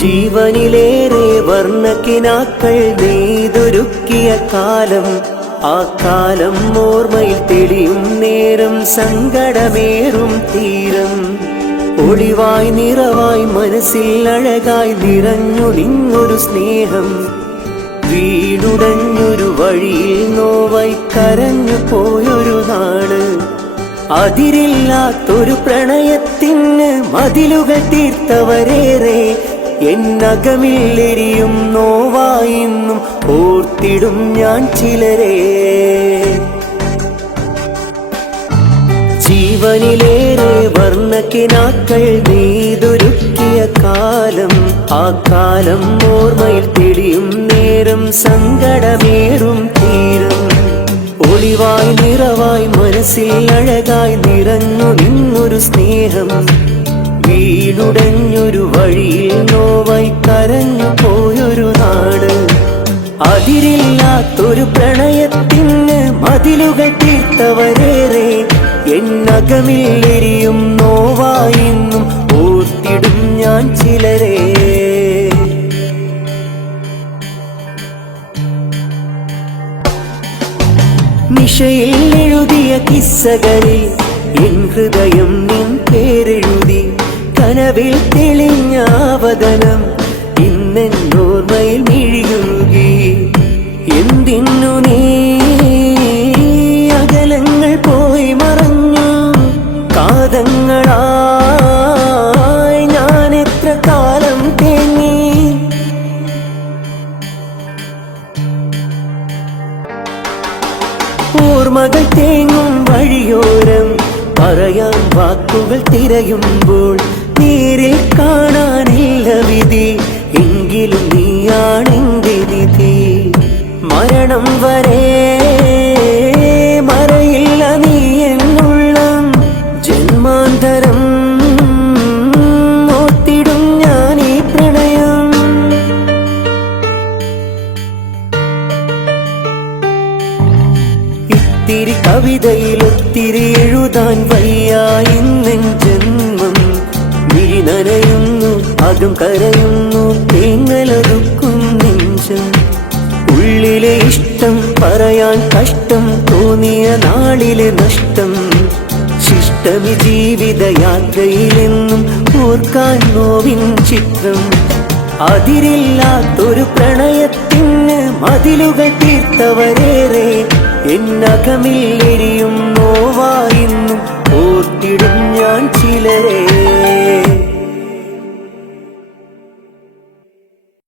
ജീവനിലേറെ വർണ്ണക്കിനാക്കൾ നെയ്തൊരുക്കിയ കാലം, ആ കാലം ഓർമ്മയിൽ തെളിയും നേരം സങ്കടമേറും തീരം. ഒളിവായി നിറവായി മനസ്സിൽ അഴകായി നിറഞ്ഞൊളിഞ്ഞൊരു സ്നേഹം, വീടുടഞ്ഞൊരു വഴിയിൽ നോവായി കരഞ്ഞു പോയൊരു നാട്. അതിരില്ലാത്തൊരു പ്രണയത്തിന് മതിലുകൾ തീർത്തവരേറെ, എന്നകമില്ലെരിയും നോവായിന്നും ഓർത്തിടും ഞാൻ ചിലരെ. ജീവനിലേറെ വർണ്ണക്കിനാക്കൾ നെയ്തൊരുക്കിയ കാലം, ആ കാലം ഓർമ്മയിൽ തെളിയും നേരം സങ്കടമേറും തീരം. ഒളിവായി നിറവായി മനസ്സിൽ അഴകായി നിറഞ്ഞു നിന്നൊരു സ്നേഹം, വീടുടഞ്ഞൊരു വഴിയിൽ നോവായി കരഞ്ഞു പോയൊരു നാട്. അതിരില്ലാത്തൊരു പ്രണയത്തിന് മതിലുകൾ തീർത്തവരേറെ, എന്നകമില്ലെരിയും നോവായിന്നും ഓർത്തിടും ഞാൻ ചിലരെ. നിശയിൽ എഴുതിയ കിസ്സകളിൽ എൻ ഹൃദയം നിൻ പേരെഴുതി, കനവിൽ തെളിഞ്ഞ വദനം ഇന്നെന്നോർമ്മയിൽ മിഴിയുകി. എന്തിന്നു നീ അകലങ്ങൾ പോയി മറഞ്ഞു, കാതങ്ങളായി ഞാൻ എത്ര കാലം തേങ്ങി. ഓർമ്മകൾ തേങ്ങും വഴിയോരം പറയാൻ വാക്കുകൾ തിരയുമ്പോൾ, നേരിൽ കാണാനില്ല വിധി, എങ്കിലും നീയാണെന്റെ വിധി. മരണം വരെ മറയില്ല നീ എന്നുള്ളം, ജന്മാന്തരം ഓർത്തിടും ഞാൻ ഈ പ്രണയം. ഇത്തിരി കവിതയിൽ ഒത്തിരി എഴുതാൻ വയ്യായിന്നെൻ ജന്മം. മിഴി നനയുന്നു അകം കരയുന്നു തേങ്ങലൊതുക്കും നെഞ്ചം. ഉള്ളിലെ ഇഷ്ടം പറയാൻ കഷ്ടം തോന്നിയ നാളിലെ നഷ്ടം, ശിഷ്ടമി ജീവിതയാത്രയിലെന്നും ഓർക്കാൻ നോവിൻ ചിത്രം. അതിരില്ലാത്തൊരു പ്രണയത്തിന് മതിലുകൾ തീർത്തവരേറെ, എന്നകമില്ലെരിയും നോവായിന്നും ഓർത്തിടും ഞാൻ ചിലരെ.